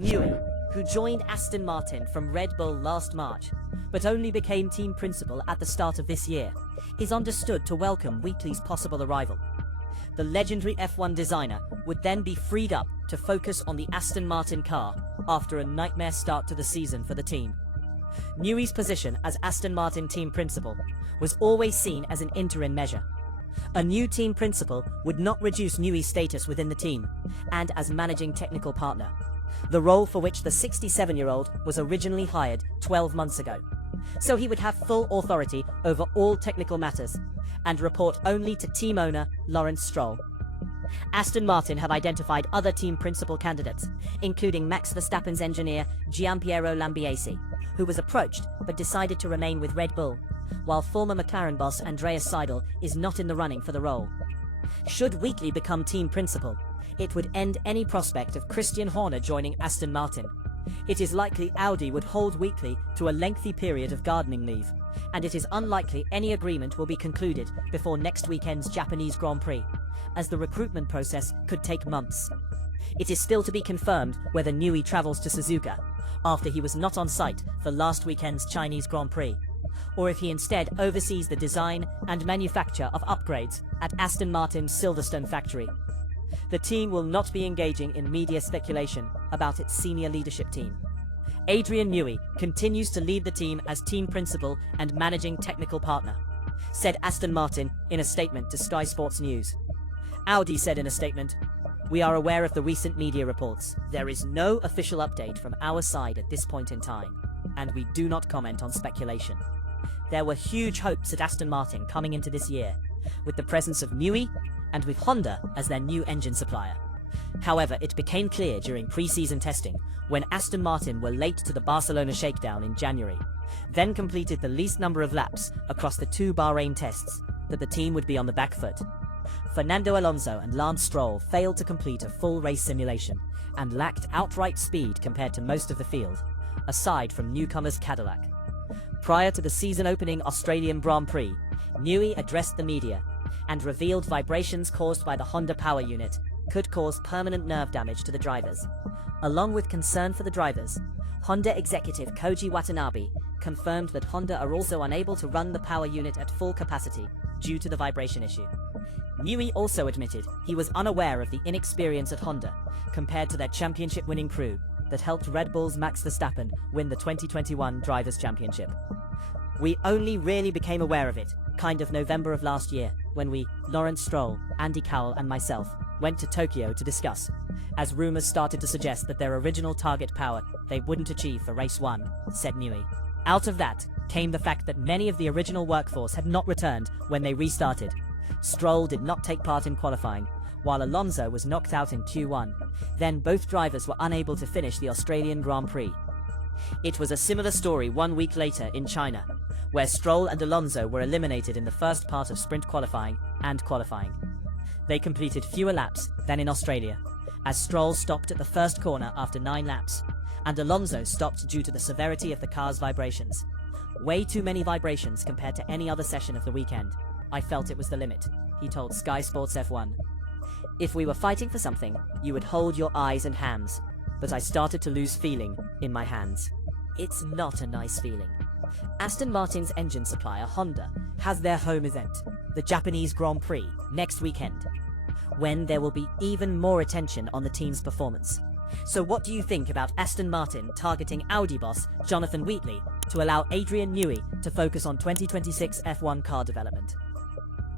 Newey, who joined Aston Martin from Red Bull last March, but only became team principal at the start of this year, is understood to welcome Wheatley's possible arrival. The legendary F1 designer would then be freed up to focus on the Aston Martin car after a nightmare start to the season for the team. Newey's position as Aston Martin team principal was always seen as an interim measure. A new team principal would not reduce Newey's status within the team and as managing technical partner, the role for which the 67-year-old was originally hired 12 months ago. So he would have full authority over all technical matters and report only to team owner Lawrence Stroll. Aston Martin have identified other team principal candidates, including Max Verstappen's engineer Gianpiero Lambiase, who was approached but decided to remain with Red Bull, while former McLaren boss Andreas Seidel is not in the running for the role. Should Wheatley become team principal, it would end any prospect of Christian Horner joining Aston Martin. It is likely Audi would hold Wheatley to a lengthy period of gardening leave, and it is unlikely any agreement will be concluded before next weekend's Japanese Grand Prix, as the recruitment process could take months. It is still to be confirmed whether Newey travels to Suzuka, after he was not on site for last weekend's Chinese Grand Prix, or if he instead oversees the design and manufacture of upgrades at Aston Martin's Silverstone factory. The team will not be engaging in media speculation about its senior leadership team. Adrian Newey continues to lead the team as team principal and managing technical partner, said Aston Martin in a statement to Sky Sports News. Audi said in a statement, "We are aware of the recent media reports. There is no official update from our side at this point in time, and we do not comment on speculation." There were huge hopes at Aston Martin coming into this year, with the presence of Newey and with Honda as their new engine supplier. However, it became clear during pre-season testing, when Aston Martin were late to the Barcelona shakedown in January, then completed the least number of laps across the two Bahrain tests, that the team would be on the back foot. Fernando Alonso and Lance Stroll failed to complete a full race simulation and lacked outright speed compared to most of the field, aside from newcomers Cadillac. Prior to the season-opening Australian Grand Prix, Newey addressed the media and revealed vibrations caused by the Honda power unit could cause permanent nerve damage to the drivers. Along with concern for the drivers, Honda executive Koji Watanabe confirmed that Honda are also unable to run the power unit at full capacity due to the vibration issue. Newey also admitted he was unaware of the inexperience at Honda compared to their championship-winning crew that helped Red Bull's Max Verstappen win the 2021 Drivers' Championship. "We only really became aware of it, kind of November of last year, when we, Lawrence Stroll, Andy Cowell and myself, went to Tokyo to discuss, as rumours started to suggest that their original target power they wouldn't achieve for race 1, said Newey. Out of that came the fact that many of the original workforce had not returned when they restarted. Stroll did not take part in qualifying, while Alonso was knocked out in Q1. Then both drivers were unable to finish the Australian Grand Prix. It was a similar story 1 week later in China, where Stroll and Alonso were eliminated in the first part of sprint qualifying and qualifying. They completed fewer laps than in Australia, as Stroll stopped at the first corner after 9 laps, and Alonso stopped due to the severity of the car's vibrations. Way too many vibrations compared to any other session of the weekend. I felt it was the limit, he told Sky Sports F1. If we were fighting for something, you would hold your eyes and hands, but I started to lose feeling in my hands. It's not a nice feeling. Aston Martin's engine supplier Honda has their home event, the Japanese Grand Prix, next weekend, when there will be even more attention on the team's performance. So what do you think about Aston Martin targeting Audi boss Jonathan Wheatley to allow Adrian Newey to focus on 2026 F1 car development?